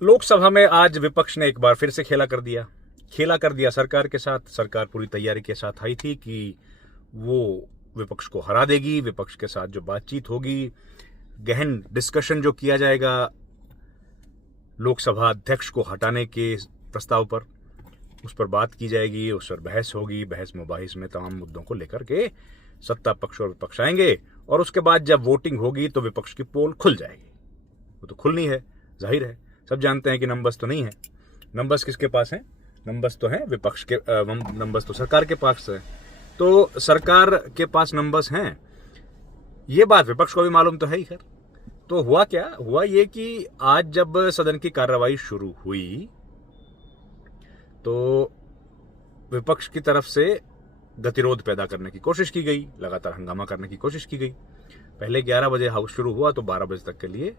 लोकसभा में आज विपक्ष ने एक बार फिर से खेला कर दिया सरकार के साथ। सरकार पूरी तैयारी के साथ आई थी कि वो विपक्ष को हरा देगी, विपक्ष के साथ जो बातचीत होगी, गहन डिस्कशन जो किया जाएगा लोकसभा अध्यक्ष को हटाने के प्रस्ताव पर, उस पर बात की जाएगी, उस पर बहस होगी। बहस मुबाहिस में तमाम मुद्दों को लेकर के सत्ता पक्ष और विपक्ष आएंगे और उसके बाद जब वोटिंग होगी तो विपक्ष की पोल खुल जाएगी। वो तो खुलनी है, जाहिर है, सब जानते हैं कि नंबर्स तो नहीं है। नंबर्स किसके पास हैं? नंबर्स तो हैं विपक्ष के, नंबर्स तो सरकार के पास है। तो सरकार के पास नंबर्स हैं, ये बात विपक्ष को भी मालूम तो है ही। खैर, तो हुआ क्या? हुआ ये कि आज जब सदन की कार्रवाई शुरू हुई तो विपक्ष की तरफ से गतिरोध पैदा करने की कोशिश की गई, लगातार हंगामा करने की कोशिश की गई। पहले 11 बजे हाउस शुरू हुआ तो 12 बजे तक के लिए,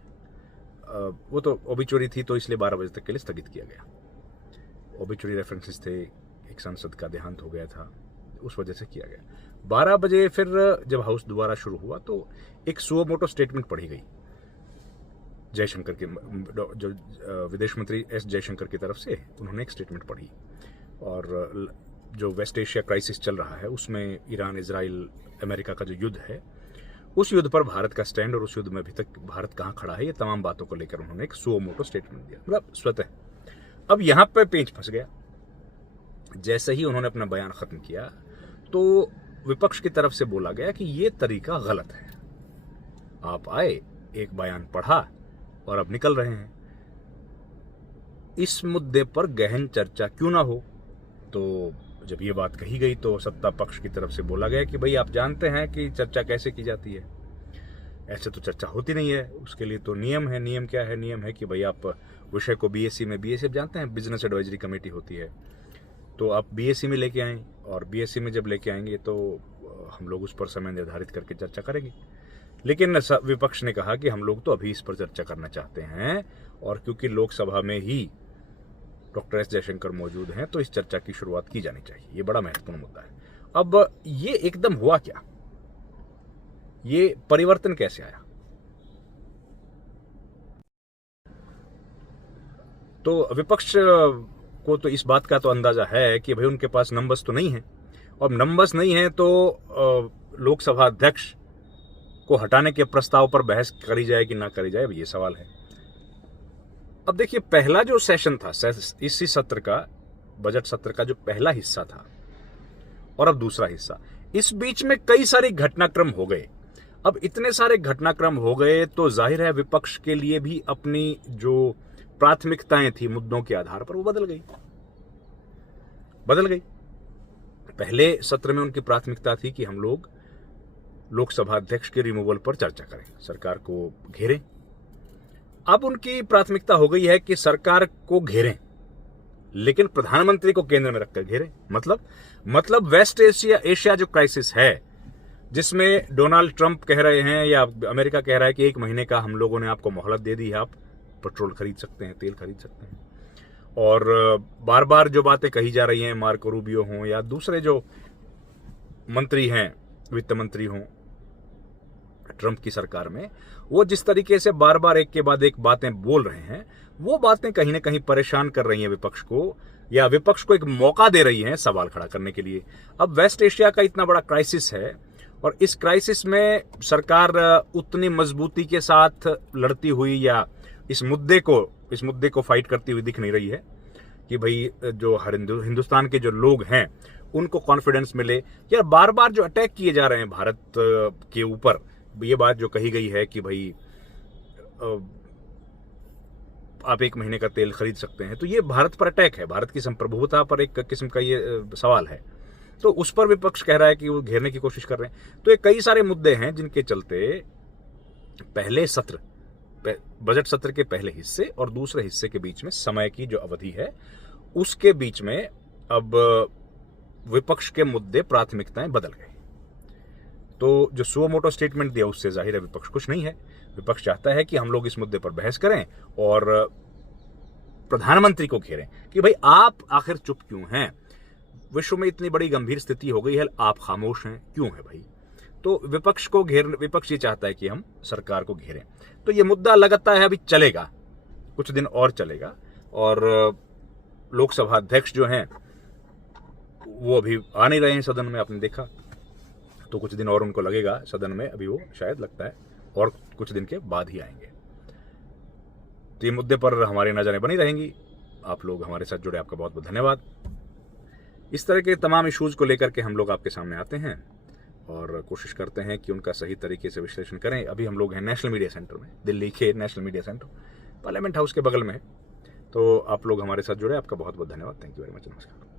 वो तो ओबिचुरी थी तो इसलिए 12 बजे तक के लिए स्थगित किया गया। ओबिचुरी रेफरेंसेस थे, एक सांसद का देहांत हो गया था, उस वजह से किया गया। 12 बजे फिर जब हाउस दोबारा शुरू हुआ तो एक सुओ मोटो स्टेटमेंट पढ़ी गई जयशंकर के, जो विदेश मंत्री एस जयशंकर की तरफ से उन्होंने एक स्टेटमेंट पढ़ी। और जो वेस्ट एशिया क्राइसिस चल रहा है उसमें ईरान, इजराइल, अमेरिका का जो युद्ध है, उस युद्ध पर भारत का स्टैंड और उस युद्ध में अभी तक भारत कहाँ खड़ा है, ये तमाम बातों को लेकर उन्होंने एक सुओ मोटो स्टेटमेंट दिया, मतलब स्वतः। अब यहां पर पेंच फंस गया। जैसे ही उन्होंने अपना बयान खत्म किया तो विपक्ष की तरफ से बोला गया कि ये तरीका गलत है। आप आए, एक बयान पढ़ा और अब निकल रहे हैं। इस मुद्दे पर गहन चर्चा क्यों ना हो? तो जब ये बात कही गई तो सत्ता पक्ष की तरफ से बोला गया कि भाई आप जानते हैं कि चर्चा कैसे की जाती है, ऐसे तो चर्चा होती नहीं है, उसके लिए तो नियम है। नियम क्या है? नियम है कि भाई आप विषय को बीएससी जानते हैं, बिजनेस एडवाइजरी कमेटी होती है, तो आप बीएससी में लेके आएँ और बीएससी में जब लेके आएंगे तो हम लोग उस पर समय निर्धारित करके चर्चा करेंगे। लेकिन विपक्ष ने कहा कि हम लोग तो अभी इस पर चर्चा करना चाहते हैं और क्योंकि लोकसभा में ही डॉक्टर एस जयशंकर मौजूद हैं तो इस चर्चा की शुरुआत की जानी चाहिए। ये बड़ा महत्वपूर्ण मुद्दा है। अब ये एकदम हुआ क्या? ये परिवर्तन कैसे आया? तो विपक्ष को तो इस बात का तो अंदाजा है कि भाई उनके पास नंबर्स तो नहीं है, और नंबर्स नहीं है तो लोकसभा अध्यक्ष को हटाने के प्रस्ताव पर बहस करी जाए कि ना करी जाए, अब ये सवाल है। अब देखिए, पहला जो सेशन था इसी सत्र का, बजट सत्र का जो पहला हिस्सा था और अब दूसरा हिस्सा, इस बीच में कई सारे घटनाक्रम हो गए। अब इतने सारे घटनाक्रम हो गए तो जाहिर है विपक्ष के लिए भी अपनी जो प्राथमिकताएं थी मुद्दों के आधार पर वो बदल गई। पहले सत्र में उनकी प्राथमिकता थी कि हम लोग लोकसभा अध्यक्ष के रिमूवल पर चर्चा करें, सरकार को घेरें। अब उनकी प्राथमिकता हो गई है कि सरकार को घेरें लेकिन प्रधानमंत्री को केंद्र में रखकर घेरें। मतलब वेस्ट एशिया जो क्राइसिस है, जिसमें डोनाल्ड ट्रंप कह रहे हैं या अमेरिका कह रहा है कि 1 महीने का हम लोगों ने आपको मोहलत दे दी है, आप पेट्रोल खरीद सकते हैं, तेल खरीद सकते हैं, और बार बार जो बातें कही जा रही हैं, मार्को रूबियो हों या दूसरे जो मंत्री हैं, वित्त मंत्री हों ट्रंप की सरकार में, वो जिस तरीके से बार बार एक के बाद एक बातें बोल रहे हैं, वो बातें कहीं ना कहीं परेशान कर रही हैं विपक्ष को, या विपक्ष को एक मौका दे रही हैं सवाल खड़ा करने के लिए। अब वेस्ट एशिया का इतना बड़ा क्राइसिस है और इस क्राइसिस में सरकार उतनी मजबूती के साथ लड़ती हुई या इस मुद्दे को फाइट करती हुई दिख नहीं रही है कि भाई जो हर हिंदुस्तान के जो लोग हैं उनको कॉन्फिडेंस मिले। यार, बार बार जो अटैक किए जा रहे हैं भारत के ऊपर, ये बात जो कही गई है कि भाई आप 1 महीने का तेल खरीद सकते हैं, तो ये भारत पर अटैक है, भारत की संप्रभुता पर एक किस्म का ये सवाल है। तो उस पर विपक्ष कह रहा है कि वो घेरने की कोशिश कर रहे हैं। तो ये कई सारे मुद्दे हैं जिनके चलते पहले सत्र, बजट सत्र के पहले हिस्से और दूसरे हिस्से के बीच में समय की जो अवधि है, उसके बीच में अब विपक्ष के मुद्दे, प्राथमिकताएं बदल गई। तो जो सुओ मोटो स्टेटमेंट दिया उससे जाहिर है विपक्ष खुश नहीं है। विपक्ष चाहता है कि हम लोग इस मुद्दे पर बहस करें और प्रधानमंत्री को घेरें कि भाई आप आखिर चुप क्यों हैं, विश्व में इतनी बड़ी गंभीर स्थिति हो गई है, आप खामोश हैं क्यों है भाई। तो विपक्ष ये चाहता है कि हम सरकार को घेरें। तो ये मुद्दा लगातार है, अभी चलेगा कुछ दिन और चलेगा। और लोकसभा अध्यक्ष जो हैं वो अभी आ नहीं रहे हैं सदन में, आपने देखा, तो कुछ दिन और उनको लगेगा सदन में, अभी वो शायद लगता है और कुछ दिन के बाद ही आएंगे। तो ये मुद्दे पर हमारी नजरें बनी रहेंगी। आप लोग हमारे साथ जुड़े, आपका बहुत बहुत धन्यवाद। इस तरह के तमाम इश्यूज को लेकर के हम लोग आपके सामने आते हैं और कोशिश करते हैं कि उनका सही तरीके से विश्लेषण करें। अभी हम लोग हैं नेशनल मीडिया सेंटर में, दिल्ली के national media centre, parliament house के बगल में है। तो आप लोग हमारे साथ जुड़े, आपका बहुत बहुत धन्यवाद। Thank you very much. नमस्कार।